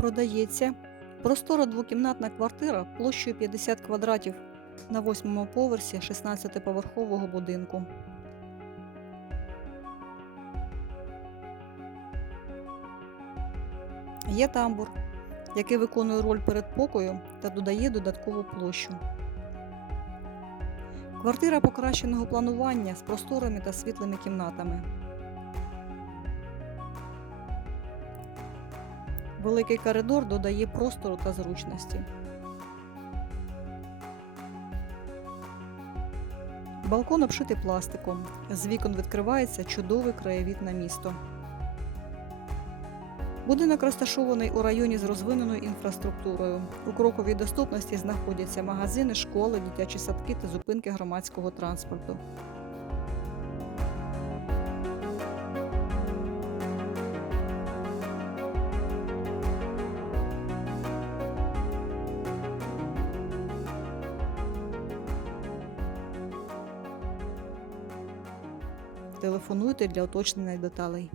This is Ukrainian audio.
Продається простора двокімнатна квартира площею 50 квадратів на восьмому поверсі 16-поверхового будинку. Є тамбур, який виконує роль передпокою та додає додаткову площу. Квартира покращеного планування з просторими та світлими кімнатами. Великий коридор додає простору та зручності. Балкон обшитий пластиком. З вікон відкривається чудовий краєвід на місто. Будинок розташований у районі з розвиненою інфраструктурою. У кроковій доступності знаходяться магазини, школи, дитячі садки та зупинки громадського транспорту. Телефонуйте для уточнення деталей.